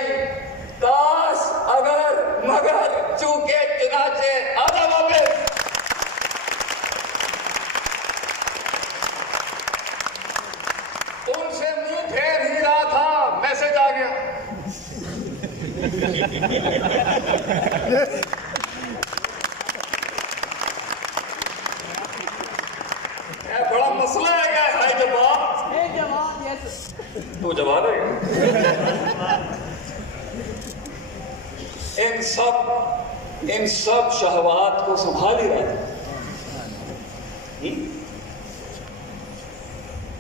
کاش اگر مگر چونکہ چنانچہ ادب واپس. ان سے منہ پھیر ہی رہا تھا میسج آ گیا. بڑا مسئلہ ہے کیا ہے جواب تو جواب ہے. ان سب شہوات کو سنبھال ہی رہا تھا.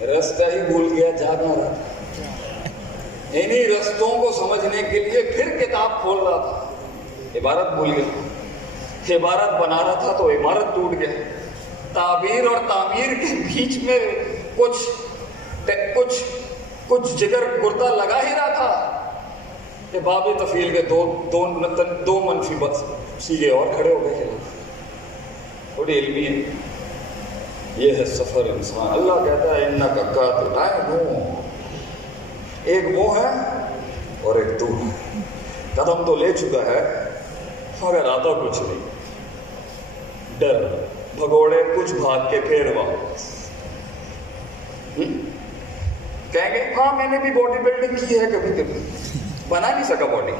رستہ ہی بھول گیا جانا رہا تھا. انہی رستوں کو سمجھنے کے لیے پھر کتاب کھول رہا تھا. عبارت بھول گیا. عبارت بنا رہا تھا تو عمارت ٹوٹ گیا. تعبیر اور تعمیر کے بیچ میں کچھ جگر گردہ لگا ہی رہا تھا. کہ باب تفیل کے دو منفی سیگے اور کھڑے ہو گئے خلاف. تھوڑی علمی ہے. یہ ہے سفر انسان. اللہ کہتا ہے انک کاتب، ایک وہ ہے اور ایک تو ہے. قدم تو لے چکا ہے مگر آتا کچھ نہیں. ڈر بھگوڑے کچھ بھاگ کے پھر واپس. کہیں گے ہاں میں نے بھی باڈی بلڈنگ کی ہے کبھی کبھی، بنا نہیں سکا باڈی.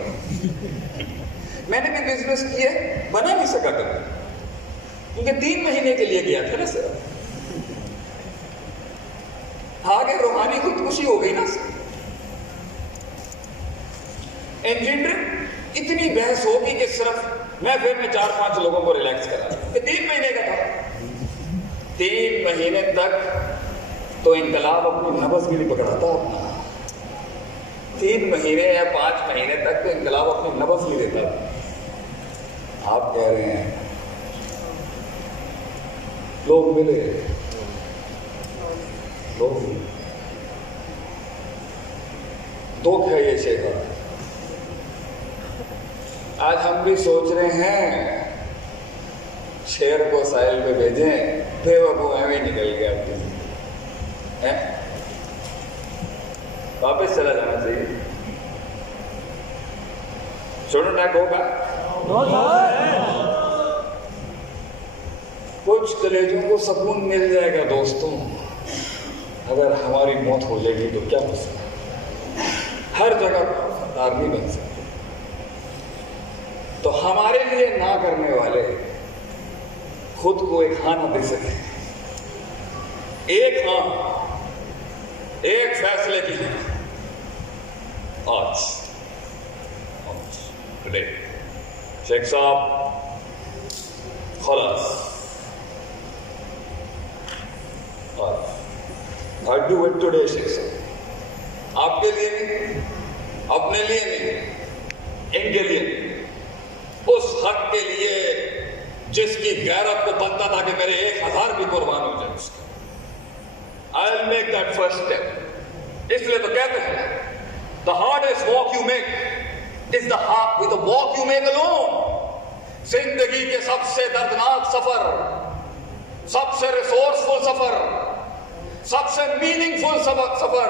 میں نے بھی بزنس کی ہے، بنا نہیں سکا کبھی، کیونکہ 3 مہینے کے لیے گیا تھا نا سر. آگے روحانی خودکشی ہو گئی نا سر. انجینئرنگ اتنی بحث ہوگی کہ صرف میں پھر میں 4-5 لوگوں کو ریلیکس کرا. یہ 3 مہینے کا تھا. 3 مہینے تک تو انقلاب اپنی نبض بھی نہیں پکڑاتا اپنا. 3 مہینے یا 5 مہینے تک تو انقلاب اپنی نبض نہیں دیتا. آپ کہہ رہے ہیں لوگ ملے، لوگ دکھ ہے یہ شیخا. آج ہم بھی سوچ رہے ہیں شیر کو ساحل پہ بھیجیں، بے وقوع میں نکل گیا. واپس چلا جانا چاہیے. چھوڑو ٹیک ہوگا، کچھ کلیجوں کو سکون مل جائے گا دوستوں. اگر ہماری موت ہو جائے گی تو کیا مسئلہ؟ ہر جگہ دار نہیں بن سکتے. تو ہمارے لیے نہ کرنے والے خود کو ایک ہاں نہ دے سکے. ایک ہاں، ایک فیصلے کی ہے آج ٹوڈے. شیخ صاحب خلاص I do it today شیخ صاحب. آپ کے لیے نہیں، اپنے لیے نہیں، ان کے لیے نہیں، اس حق کے لیے جس کی غیرت کو بنتا تھا کہ میرے 1000 بھی قربان ہو جائے اس کا. I'll make that first step. اس لیے تو کہتے ہیں the hardest walk you make is the walk you make alone. زندگی کے سب سے دردناک سفر، سب سے ریسورسفل سفر، سب سے میننگفل سفر،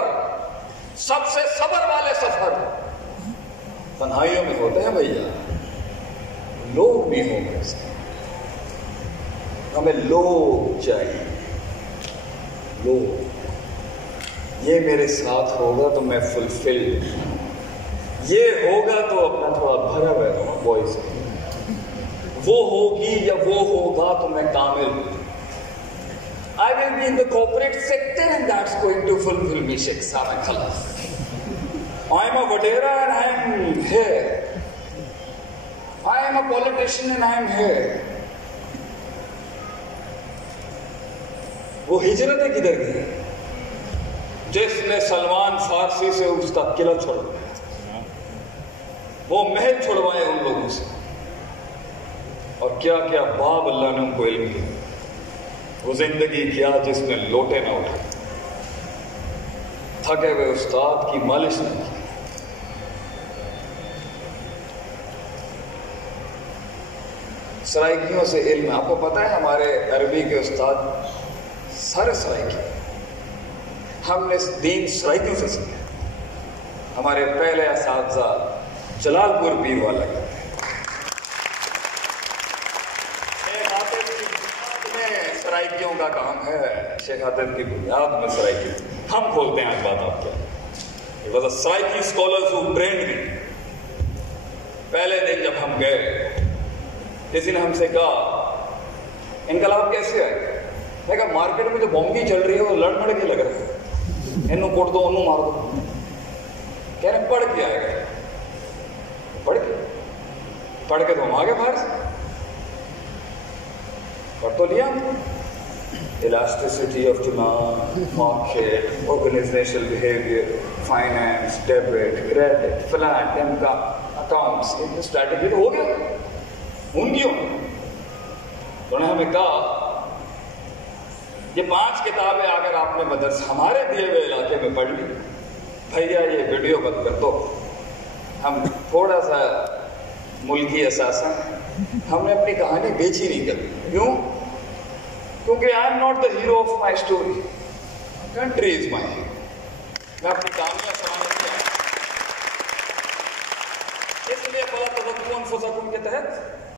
سب سے صبر والے سفر تنہائیوں میں ہوتے ہیں بھیا. لوگ بھی ہوں گے، ہمیں لوگ چاہیے. لوگ یہ میرے ساتھ ہوگا تو میں فلفل، یہ ہوگا تو اپنا تھوڑا بھرا بیٹھا ہوں وائس، وہ ہوگی یا وہ ہوگا تو میں کامل. I will be in the corporate sector and that's going to fulfill me Sheikh Sahab Khalas. I am a Vadera and I am here. I am a politician and I am here. وہ ہجرتیں کدھر گئی جس نے سلمان فارسی سے اس کا قلعہ چھوڑوایا، وہ محل چھوڑوائے ان لوگوں سے، اور کیا کیا باب اللہ نے ان کو علم دیا. وہ زندگی کیا جس نے لوٹے نہ اٹھائے، تھکے ہوئے استاد کی مالش نہ کی. سرائکیوں سے علم. آپ کو پتا ہے ہمارے عربی کے استاد سارے سرائکی، ہم نے دین سرائکیوں سے سیکھا. ہمارے پہلے اساتذہ جلال پور پیر والا کرتے ہیں. سرائکیوں کا کام ہے، شیخ عاطف کی بنیاد میں سرائکی. ہم کھولتے ہیں آج بات آپ کیا. It was a Saraiki scholars who trained me. پہلے دن جب ہم گئے کسی نے ہم سے کہا انقلاب کیسے آئے؟ میں کہا مارکیٹ میں جو بونگی چل رہی ہے وہ لڑ مڑ کے لگ رہا ہے، انہوں کوٹ دو انہوں مار دو. کہہ رہے پڑھ کے آئے گا. پڑھ کے تو ہم آگے باہر سے پڑھ تو لیا ہم. elasticity of demand, market, organizational behavior, finance, debit, credit, flat, income, accounts, یہ strategy تو ہو گیا. ان کی انہوں نے ہمیں کہا یہ 5 کتابیں اگر آپ نے مدرسہ ہمارے دیے ہوئے علاقے میں پڑھ لی، بھیا یہ ویڈیو بند کر دو، ہم تھوڑا سا ملکی اثاثہ، ہم نے اپنی کہانی بیچی نہیں کبھی. کیوں؟ کیونکہ I am not the hero of my story, country is my hero. میں اپنی کہانیاں سنانے کی اس لیے بلا تذکروا انفسکم کے تحت